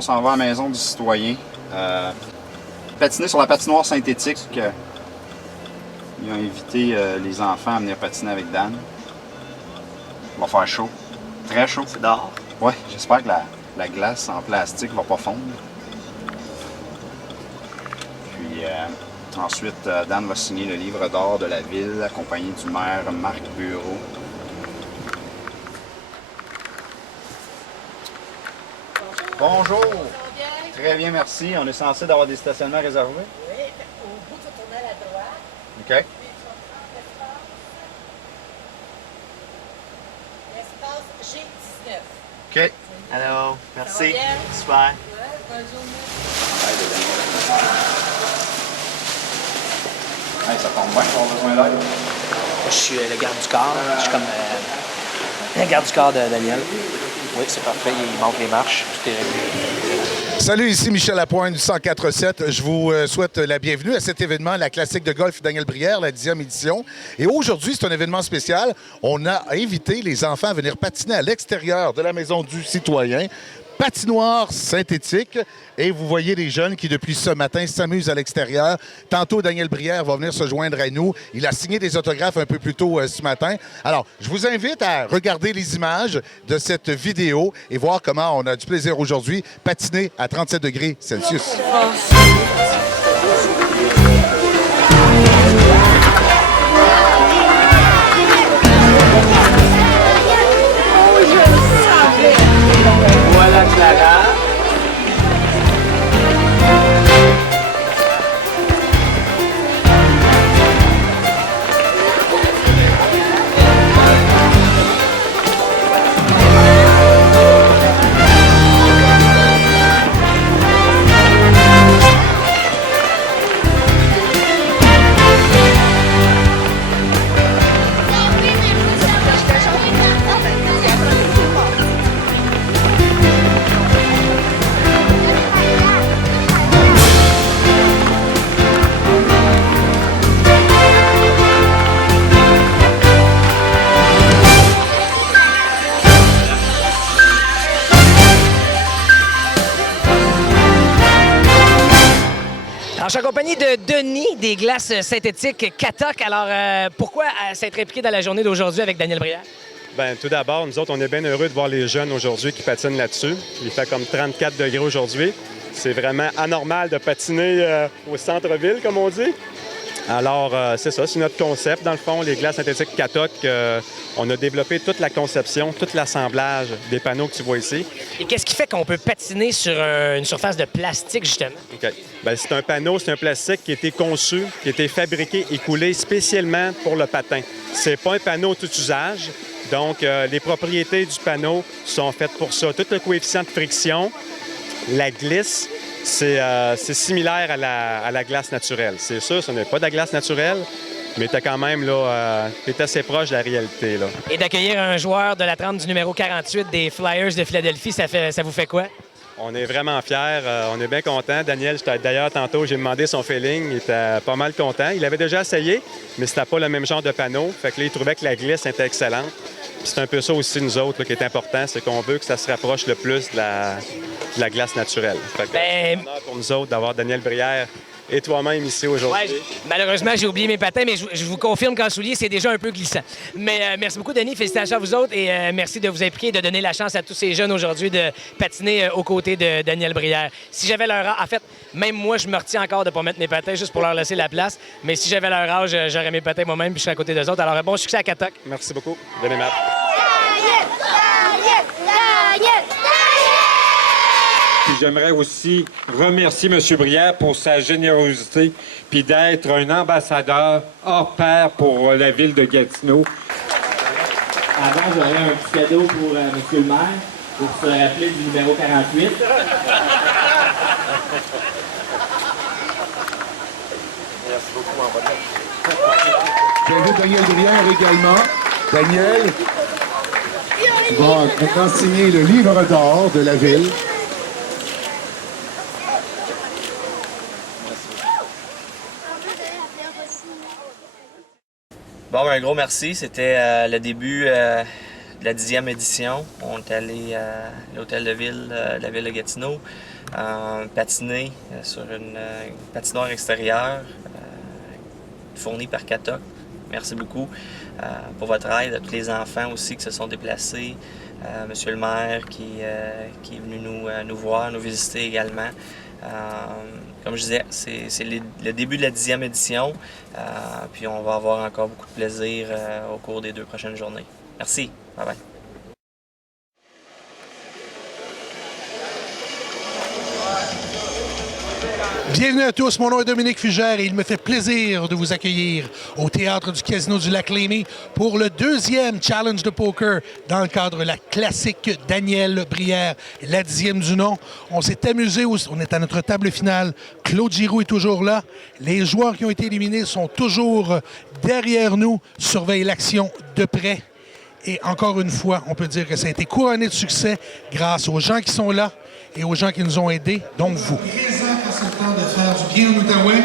on s'en va à la maison du citoyen. Patiner sur la patinoire synthétique. Ils ont invité les enfants à venir patiner avec Dan. Il va faire chaud. Très chaud. C'est dehors. Ouais, j'espère que la glace en plastique va pas fondre. Puis ensuite, Dan va signer le livre d'or de la ville, accompagné du maire Marc Bureau. Bonjour! Très bien, merci. On est censé d'avoir des stationnements réservés? Oui, au bout, tu tournes à la droite. OK. L'espace G19. OK. Allô, merci. Ça va bien? Super. Ouais, bonne journée. Hey, ça tombe bien, on a besoin d'aide. Je suis le garde du corps. Je suis comme le garde du corps de Daniel. Oui, c'est parfait. Il monte les marches. Tout est réglé. Salut, ici Michel Lapointe du 104.7. Je vous souhaite la bienvenue à cet événement, la classique de golf Daniel Brière, la 10e édition. Et aujourd'hui, c'est un événement spécial. On a invité les enfants à venir patiner à l'extérieur de la Maison du Citoyen. Patinoire synthétique. Et vous voyez les jeunes qui, depuis ce matin, s'amusent à l'extérieur. Tantôt, Daniel Brière va venir se joindre à nous. Il a signé des autographes un peu plus tôt ce matin. Alors, je vous invite à regarder les images de cette vidéo et voir comment on a du plaisir aujourd'hui patiner à 37 degrés Celsius. Voilà Clara. Alors, je suis en compagnie de Denis des glaces synthétiques Katok. Alors, pourquoi s'être impliqué dans la journée d'aujourd'hui avec Daniel Brière? Bien, tout d'abord, nous autres, on est bien heureux de voir les jeunes aujourd'hui qui patinent là-dessus. Il fait comme 34 degrés aujourd'hui. C'est vraiment anormal de patiner au centre-ville, comme on dit. Alors, c'est ça, c'est notre concept. Dans le fond, les glaces synthétiques Katok, on a développé toute la conception, tout l'assemblage des panneaux que tu vois ici. Et qu'est-ce qui fait qu'on peut patiner sur une surface de plastique, justement? OK. Bien, c'est un panneau, c'est un plastique qui a été conçu, qui a été fabriqué et coulé spécialement pour le patin. C'est pas un panneau tout usage. Donc, les propriétés du panneau sont faites pour ça. Tout le coefficient de friction, la glisse, c'est similaire à la glace naturelle. C'est sûr, ce n'est pas de la glace naturelle, mais tu es quand même là, t'es assez proche de la réalité. Là. Et d'accueillir un joueur de la trempe du numéro 48 des Flyers de Philadelphie, ça vous fait quoi? On est vraiment fiers, on est bien contents. Daniel, d'ailleurs, tantôt, j'ai demandé son feeling, il était pas mal content. Il avait déjà essayé, mais c'était pas le même genre de panneau. Fait que là, il trouvait que la glisse était excellente. Puis c'est un peu ça aussi, nous autres, là, qui est important, c'est qu'on veut que ça se rapproche le plus de la glace naturelle. Fait que c'est un honneur pour nous autres d'avoir Daniel Brière et toi-même ici aujourd'hui. Ouais, malheureusement, j'ai oublié mes patins, mais je vous confirme qu'en soulier, c'est déjà un peu glissant. Mais merci beaucoup, Denis. Félicitations à vous autres et merci de vous impliquer et de donner la chance à tous ces jeunes aujourd'hui de patiner aux côtés de Daniel Brière. Si j'avais leur âge, en fait, même moi, je me retiens encore de ne pas mettre mes patins juste pour leur laisser la place. Mais si j'avais leur âge, j'aurais mes patins moi-même puis je serais à côté d'eux autres. Alors, bon succès à Katok. Merci beaucoup. Bien aimable. Puis j'aimerais aussi remercier M. Brière pour sa générosité puis d'être un ambassadeur hors pair pour la ville de Gatineau. Avant, j'aurais un petit cadeau pour M. le maire, pour se rappeler du numéro 48. Merci beaucoup, en bonne. J'invite Daniel Brière également. Daniel va maintenant signer le livre d'or de la ville. Bon, ben, un gros merci. C'était le début la 10e édition. On est allé à l'hôtel de ville, la ville de Gatineau, patiner sur une patinoire extérieure fournie par Catoc. Merci beaucoup pour votre aide, à tous les enfants aussi qui se sont déplacés, Monsieur le maire qui est venu nous voir, nous visiter également. Comme je disais, c'est le début de la 10e édition, puis on va avoir encore beaucoup de plaisir au cours des 2 prochaines journées. Merci. Bye bye. Bienvenue à tous, mon nom est Dominique Fugère et il me fait plaisir de vous accueillir au Théâtre du Casino du Lac-Lémy pour le 2e Challenge de poker dans le cadre de la classique Daniel Brière, la 10e du nom. On s'est amusé, on est à notre table finale. Claude Giroux est toujours là. Les joueurs qui ont été éliminés sont toujours derrière nous, surveillent l'action de près. Et encore une fois, on peut dire que ça a été couronné de succès grâce aux gens qui sont là et aux gens qui nous ont aidés, donc vous. Présent quand c'est le temps de faire du bien en Outaouais,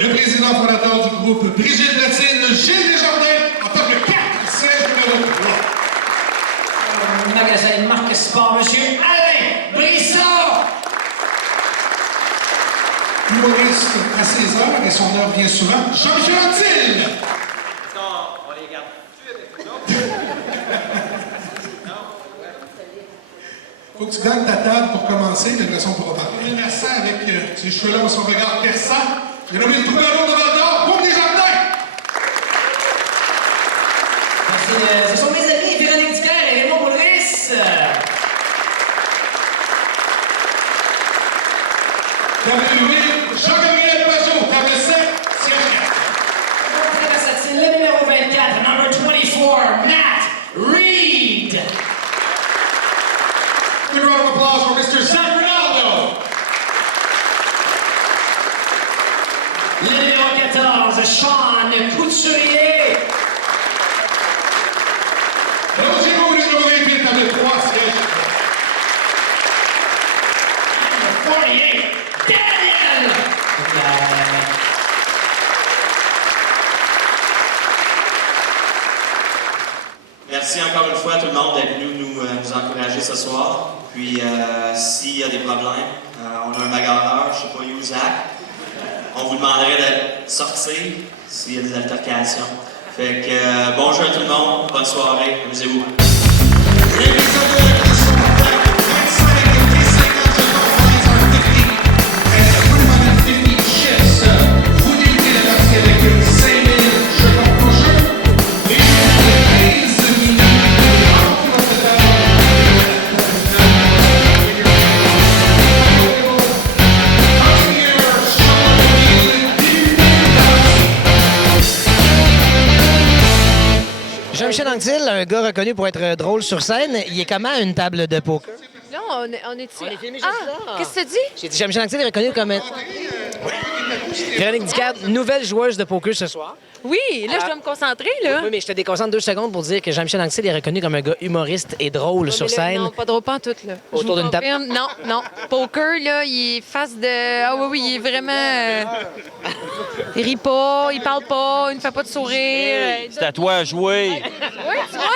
le président fondateur du groupe Brigitte Latine, Gilles Desjardins, en tant que 4 siège numéro 3. Magasin de Marque Sport, M. Alain Brisson. Humoriste à ses heures, et son heure vient souvent, Jean-Michel Anctil. On les garde. Faut que tu gagnes ta table pour commencer, mais de toute façon, on pourra parler. Merci avec ces cheveux-là, son regard perçant. J'ai nommé le troubadour de Val-d'Or, Boum Desjardins! Merci. Ce sont mes amis Véronique Dicker et Raymond Boulris. Table 8, Jean-Gabriel Pajot, table 7, siège 4. Le numéro 24, number 24, Matt Reed. Good round of applause for Mr. Zach Ronaldo. Le numéro 14, Sean Couturier. Claude Giroux, le numéro 28, table 3, siège 48, Daniel. Merci encore une fois à tout le monde d'être venu nous encourager ce soir. Puis s'il y a des problèmes, on a un bagarreur, je ne sais pas où, Zach. On vous demanderait de sortir s'il y a des altercations. Fait que bon jeu à tout le monde, bonne soirée, amusez-vous. Jean-Michel Anctil, un gars reconnu pour être drôle sur scène, il est comment à une table de poker? Là, on est-tu... On est filmé juste là. Qu'est-ce que tu dis? J'ai dit Jean-Michel Anctil est reconnu comme... Véronique Dicker, nouvelle joueuse de poker ce soir. Oui, là, je dois me concentrer, là. Oui, mais je te déconcentre 2 secondes pour dire que Jean-Michel Anctil est reconnu comme un gars humoriste et drôle sur scène. Non, pas drôle, pas en tout, là. Autour d'une table? Non, non. Poker, là, il est face de... Ah oui, il est vraiment... Il rit pas, il parle pas, il ne fait pas de sourire. C'est à toi à jouer. Oui, tu vois?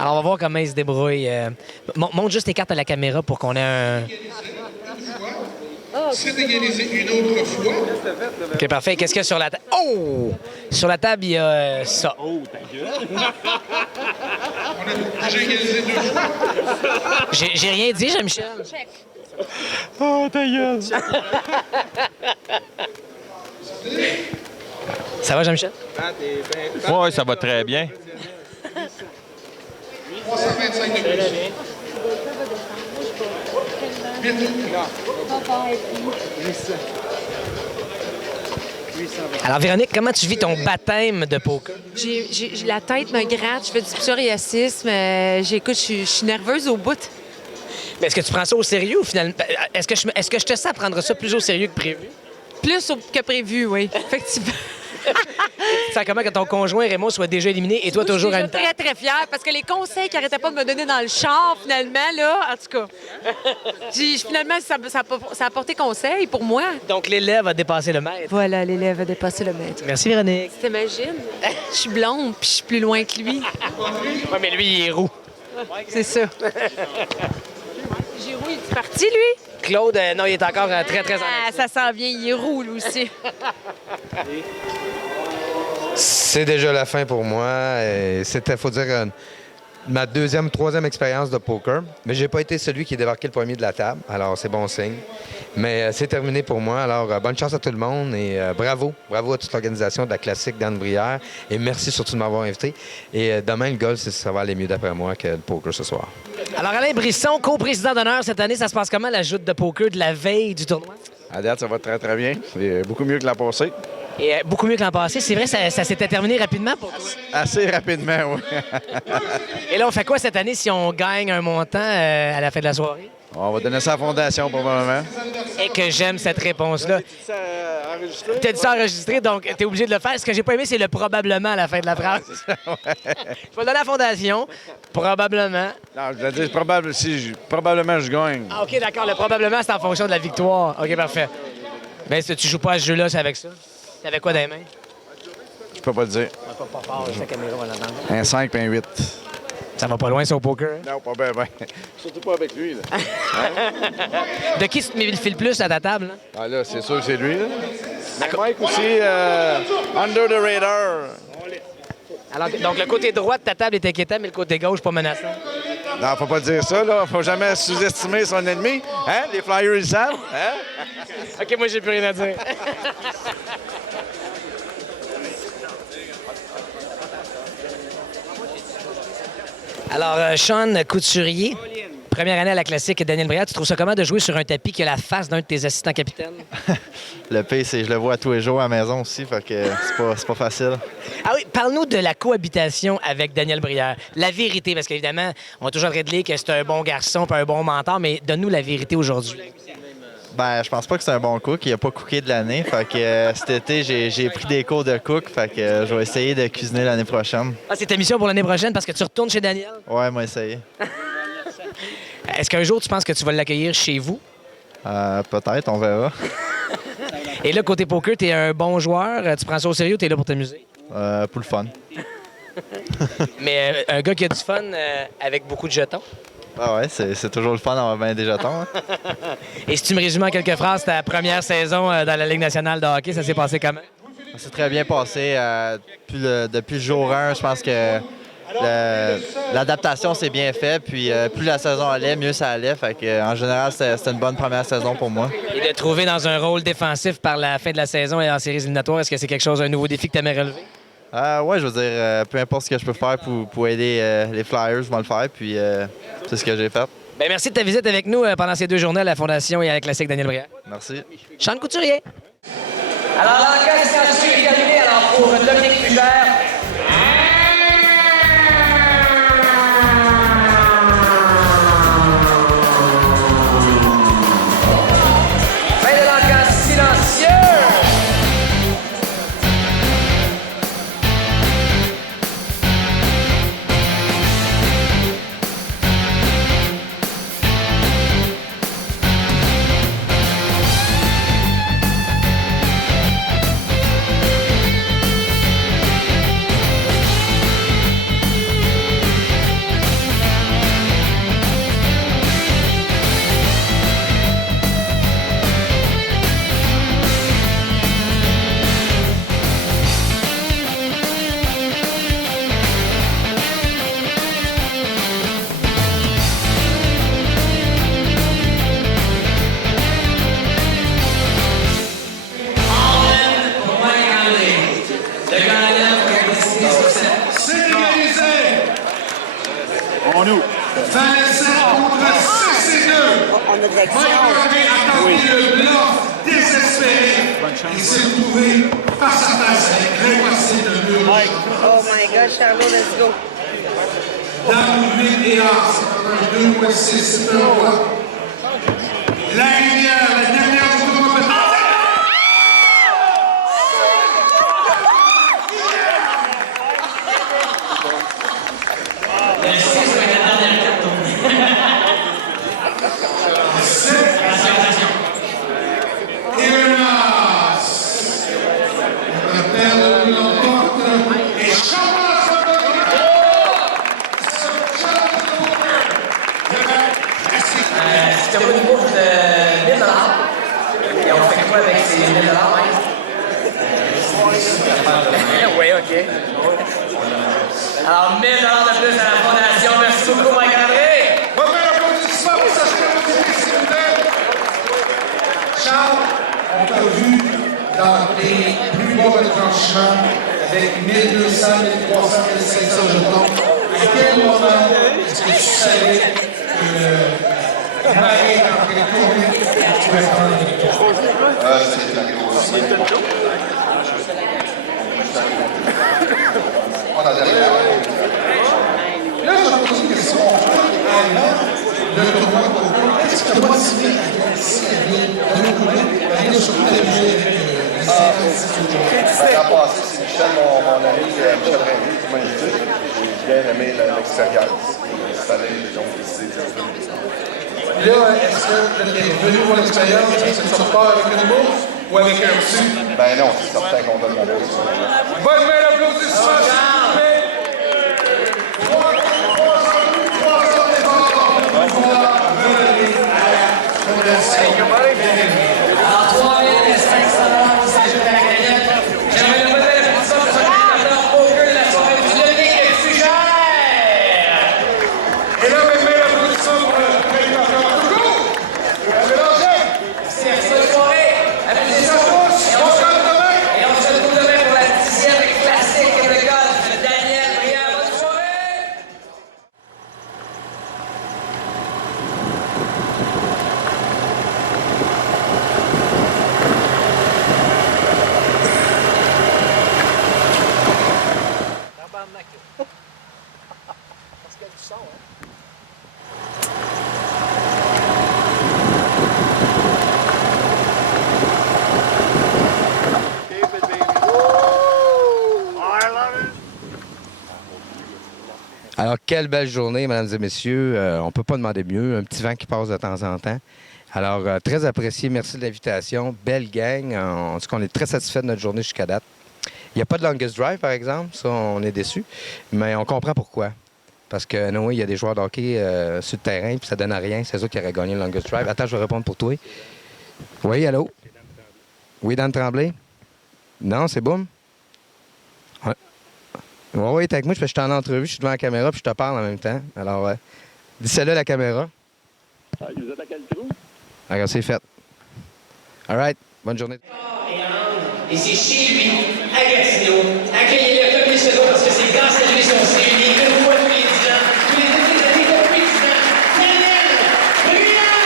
Alors, on va voir comment il se débrouille. Montre juste tes cartes à la caméra pour qu'on ait un... C'est égalisé une autre fois. OK, parfait. Qu'est-ce qu'il y a sur la table? Oh! Sur la table, il y a ça. Oh, ta gueule! On a déjà égalisé 2 fois. J'ai rien dit, Jean-Michel. Check. Oh, ta gueule! Ça va, Jean-Michel? Oui, ça va très bien. 325 de plus. Alors, Véronique, comment tu vis ton baptême de poker? J'ai la tête me gratte, je fais du psoriasis, mais j'écoute, je suis nerveuse au bout. Mais est-ce que tu prends ça au sérieux ou finalement? Est-ce que je te sens prendre ça plus au sérieux que prévu? Plus que prévu, oui, effectivement. Ça comment que ton conjoint Raymond soit déjà éliminé et toi toujours à une table? Très, très fière parce que les conseils qu'il n'arrêtait pas de me donner dans le char, finalement, là, en tout cas, finalement, ça a porté conseil pour moi. Donc, l'élève a dépassé le maître. Voilà, l'élève a dépassé le maître. Merci, Véronique. T'imagines? Je suis blonde puis je suis plus loin que lui. Oui, mais lui, il est roux. C'est ça. Giroud, il est parti, lui? Claude, non, il est encore très, très en Ah, ça s'en vient, il est roux, lui aussi. C'est déjà la fin pour moi. C'était, faut dire, ma troisième expérience de poker. Mais j'ai pas été celui qui est débarqué le premier de la table. Alors, c'est bon signe. Mais c'est terminé pour moi. Alors, bonne chance à tout le monde et bravo. Bravo à toute l'organisation de la classique d'Anne Brière. Et merci surtout de m'avoir invité. Et demain, le golf, ça va aller mieux d'après moi que le poker ce soir. Alors, Alain Brisson, co-président d'honneur cette année, ça se passe comment, la joute de poker de la veille du tournoi? À date, ça va très, très bien. C'est beaucoup mieux que l'an passé. Et beaucoup mieux que l'an passé. C'est vrai, ça s'était terminé rapidement pour toi? Assez rapidement, oui. Et là, on fait quoi cette année si on gagne un montant à la fin de la soirée? On va donner ça à la fondation, probablement. Et que j'aime cette réponse-là. Tu as dit ça enregistré, donc tu es obligé de le faire. Ce que j'ai pas aimé, c'est le probablement à la fin de la phrase. Je vais le donner à la fondation. Probablement. Non, je vais dire probablement je gagne. Ah, OK, d'accord. Le probablement, c'est en fonction de la victoire. OK, parfait. Mais si tu joues pas à ce jeu-là, c'est avec ça? C'est avec quoi dans les mains? Je peux pas le dire. Pas fort, la caméra va l'entendre. Un 5 et un 8. Ça va pas loin, son poker? Non, pas bien, bien. Surtout pas avec lui, là. De qui tu te méfies le plus à ta table? Là? Ah là, c'est sûr que c'est lui, là. Mike aussi, under the radar. Alors, donc, le côté droit de ta table est inquiétant, mais le côté gauche, pas menaçant. Non, faut pas dire ça, là. Faut jamais sous-estimer son ennemi. Hein? Les Flyers, ils savent. Hein? OK, moi, j'ai plus rien à dire. Alors, Sean Couturier, première année à la classique Daniel Brière, tu trouves ça comment de jouer sur un tapis qui a la face d'un de tes assistants capitaines? Le pire, c'est que je le vois tous les jours à la maison aussi, fait que c'est pas facile. Ah oui, parle-nous de la cohabitation avec Daniel Brière. La vérité, parce qu'évidemment, on a toujours réglé que c'est un bon garçon et un bon mentor, mais donne-nous la vérité aujourd'hui. Ben, je pense pas que c'est un bon cook. Il a pas cooké de l'année. Fait que cet été, j'ai pris des cours de cook. Fait que je vais essayer de cuisiner l'année prochaine. Ah, c'est ta mission pour l'année prochaine parce que tu retournes chez Daniel? Ouais, moi essayer. Est-ce qu'un jour, tu penses que tu vas l'accueillir chez vous? Peut-être, on verra. Et là, côté poker, t'es un bon joueur. Tu prends ça au sérieux ou t'es là pour t'amuser? Pour le fun. Mais un gars qui a du fun avec beaucoup de jetons? Ah ouais, c'est toujours le fun d'avoir bien des jetons. Hein. Et si tu me résumes en quelques phrases ta première saison dans la Ligue nationale de hockey, ça s'est passé comment? Ça s'est très bien passé. Depuis le jour 1, je pense que l'adaptation s'est bien faite. Puis plus la saison allait, mieux ça allait. Fait que, en général, c'était une bonne première saison pour moi. Et de trouver dans un rôle défensif par la fin de la saison et en séries éliminatoires, est-ce que c'est quelque chose, un nouveau défi que tu aimerais relever? Oui, je veux dire, peu importe ce que je peux faire pour aider les Flyers, je vais le faire. Puis c'est ce que j'ai fait. Bien, merci de ta visite avec nous pendant ces 2 journées à la Fondation et à la Classique Daniel Brière. Merci. Sean Couturier. Alors, l'enquête est terminée. Alors, pour Dominique Fugère. Fin de l'enquête silencieux. nous. 27 contre 6 et 2. On a de l'action. Mike Murphy a tenté le bluff désespéré. Il s'est retrouvé face à face avec Greg Marcy de 2. Oh my God, Charlot, let's go. Dame 8 et As, 2 moins 6, c'est un roi. La rivière, la dernière du tournoi. c'est 1000 $, hein? Oui, OK. Alors, 1000 $ de plus à la Fondation. Merci beaucoup, Mike-André. Bon, ben, applaudissements pour sa générosité, s'il vous plaît. Charles, on t'a vu dans les plus bas retranchements avec 1200, 1300, 1500 jetons. À quel moment est-ce que tu savais que la marée est en train de tourner et que tu pouvais prendre la victoire? C'était la grosse. On a derrière. Là, je vais poser une question. Le tournoi de poker, qu'est-ce qui t'a motivé à venir ici, à venir surtout t'amuser avec les séances? L'an passé, c'est Michel, mon ami, Michel Rindy, qui m'a invité. J'ai bien aimé l'extérieur. Installé, donc, c'est Là, est-ce que tu es venu pour l'expérience, est-ce que tu repars avec une bourse ou avec un dessus? Ben non, c'est certain qu'on donne mon bourse. Bonne main d'applaudissements, s'il vous plaît. 300 efforts pour pouvoir venir à la fondation. Alors, 3500 $, vous s'ajoute à la cagnotte. J'aimerais le modèle de ça pour le créateur poker de la soirée du Dominique Fugère. Et là, mes mains d'applaudissements pour le créateur Tougo. Merci, bonne soirée. Applaudissements tous. Et on se retrouve demain pour la 10e classique de golf de Daniel Brière. Bonne soirée. Parce qu'il y a du son, hein? Alors, quelle belle journée, mesdames et messieurs. On ne peut pas demander mieux. Un petit vent qui passe de temps en temps. Alors, très apprécié. Merci de l'invitation. Belle gang. En tout cas, on est très satisfait de notre journée jusqu'à date. Il n'y a pas de longest drive, par exemple. Ça, on est déçus. Mais on comprend pourquoi. Parce que, non, il y a des joueurs de hockey sur le terrain, puis ça donne à rien. C'est eux qui auraient gagné le longest drive. Attends, je vais répondre pour toi. Oui, allô? Oui, Dan Tremblay? Non, c'est boum? Oui, t'es avec moi, parce que je suis en entrevue, je suis devant la caméra, puis je te parle en même temps. Alors, dis salut à la caméra. Vous êtes à quel trou? Alors, c'est fait. All right, bonne journée. Et c'est chez lui, à Gatineau. Accueillez-le comme il se doit, parce que c'est grâce à lui qu'on se réunit une fois tous les 10 ans. Tous les années depuis 10 ans. Daniel Brière!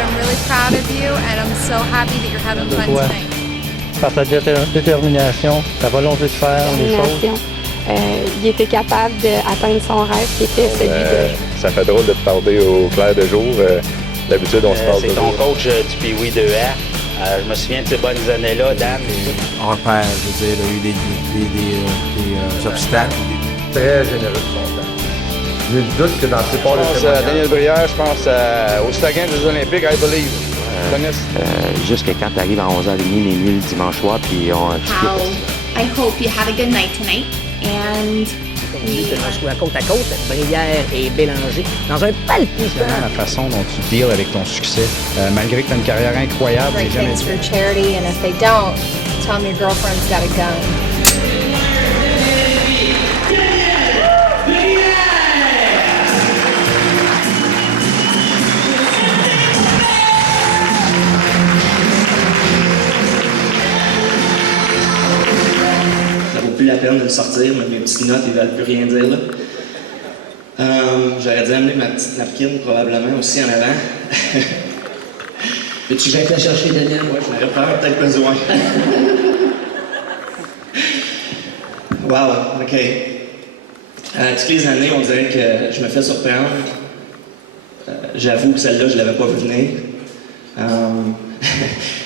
I'm really proud of you, and I'm so happy that you're having fun tonight. Par sa détermination, sa volonté de faire les choses. Il était capable d'atteindre son rêve qui était celui de... Ça fait drôle de te parler au clair de jour. D'habitude, on se parle c'est ton coach du Pee-Wee 2A. Je me souviens de ces bonnes années-là, Dan. Repère, je veux dire, il y a eu des obstacles. Très généreux de son temps. J'ai le doute que dans ces sports de témoignage... Daniel Brière, je pense au Stagin des Olympiques, I believe. Jusqu'à quand tu arrives à 11h30 minuit le dimanche soir, puis on... I hope you have a good night tonight, and... On se trouve à côte, Brière et Bélanger, dans un palpitant. La façon dont tu deals avec ton succès, malgré que tu as une carrière incroyable, Great j'ai jamais things for charity, and if they don't, tell them your girlfriend's got a gun. Ça vaut plus la peine de le sortir, mais mes petites notes, ils veulent plus rien dire, là. J'aurais dû amener ma petite napkin, probablement, aussi en avant. Mais tu viens te la chercher, Daniel? Ouais, j'en aurais peut-être besoin. Wow, OK. Toutes les années, on dirait que je me fais surprendre. J'avoue que celle-là, je ne l'avais pas vu venir.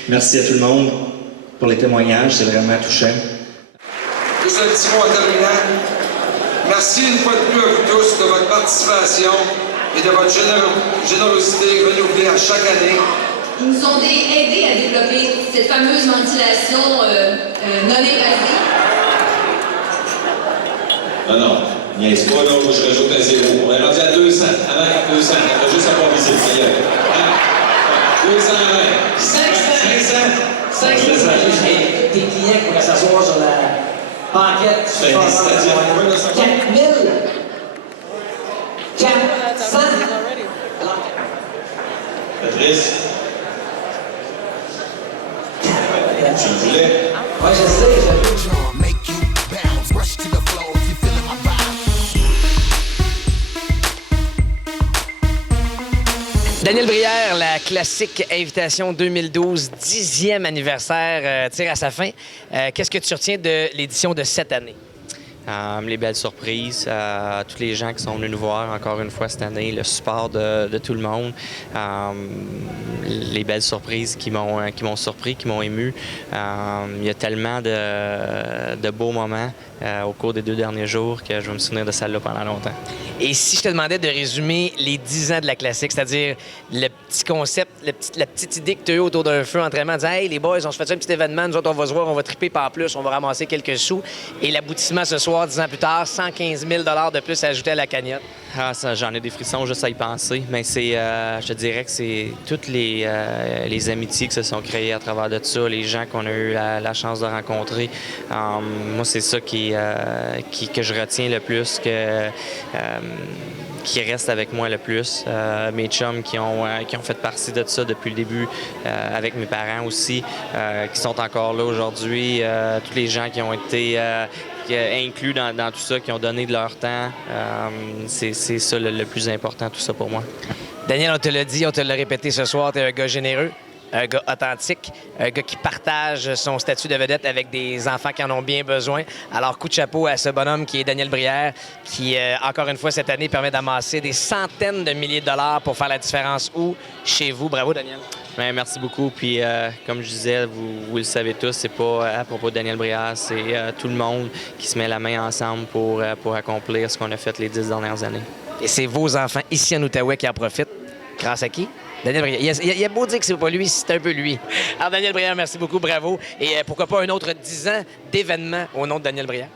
Merci à tout le monde pour les témoignages, c'est vraiment touchant. Juste un petit mot en terminant. Merci une fois de plus à vous tous de votre participation et de votre générosité renouvelée à chaque année. Ils nous ont aidés à développer cette fameuse ventilation non invasive. Non, niaise pas, là, moi je rajoute un 0. On est rendu à 200. Avant 200, on va juste avoir visite. 200 avant. 500. 500. Tes clients qui pourraient s'asseoir sur la banquette. Tu fais un incitatif. 4000. 400. Patrice. Tu le voulais? Ouais, je sais. Daniel Brière, la classique Invitation 2012, 10e anniversaire tire à sa fin. Qu'est-ce que tu retiens de l'édition de cette année? Les belles surprises, tous les gens qui sont venus nous voir encore une fois cette année, le support de tout le monde, les belles surprises qui m'ont surpris, qui m'ont ému. Il y a tellement de beaux moments au cours des 2 derniers jours que je vais me souvenir de celle-là pendant longtemps. Et si je te demandais de résumer les 10 ans de la classique, c'est-à-dire le petit concept, la petite idée que tu as eue autour d'un feu, entraînement, en disant « Hey, les boys, on se fait un petit événement, nous autres, on va se voir, on va triper par plus, on va ramasser quelques sous. » Et l'aboutissement ce soir, 10 ans plus tard, 115 000 de plus à ajouter à la cagnotte. Ah, ça, j'en ai des frissons juste à y penser, mais je te dirais que c'est toutes les amitiés qui se sont créées à travers de ça, les gens qu'on a eu la chance de rencontrer. Moi, c'est ça que je retiens le plus, qui reste avec moi le plus. Mes chums qui ont fait partie de ça depuis le début, avec mes parents aussi, qui sont encore là aujourd'hui, tous les gens qui ont été inclus dans tout ça, qui ont donné de leur temps. C'est ça le plus important, tout ça pour moi. Daniel, on te l'a dit, on te l'a répété ce soir, tu es un gars généreux, un gars authentique, un gars qui partage son statut de vedette avec des enfants qui en ont bien besoin. Alors, coup de chapeau à ce bonhomme qui est Daniel Brière, qui, encore une fois, cette année, permet d'amasser des centaines de milliers de dollars pour faire la différence où? Chez vous. Bravo, Daniel. Bien, merci beaucoup. Puis, comme je disais, vous le savez tous, c'est pas à propos de Daniel Brière, c'est tout le monde qui se met la main ensemble pour accomplir ce qu'on a fait les 10 dernières années. Et c'est vos enfants ici en Outaouais qui en profitent. Grâce à qui? Daniel Brière. Il a beau dire que c'est pas lui, c'est un peu lui. Alors, Daniel Brière, merci beaucoup, bravo. Et pourquoi pas un autre 10 ans d'événements au nom de Daniel Brière?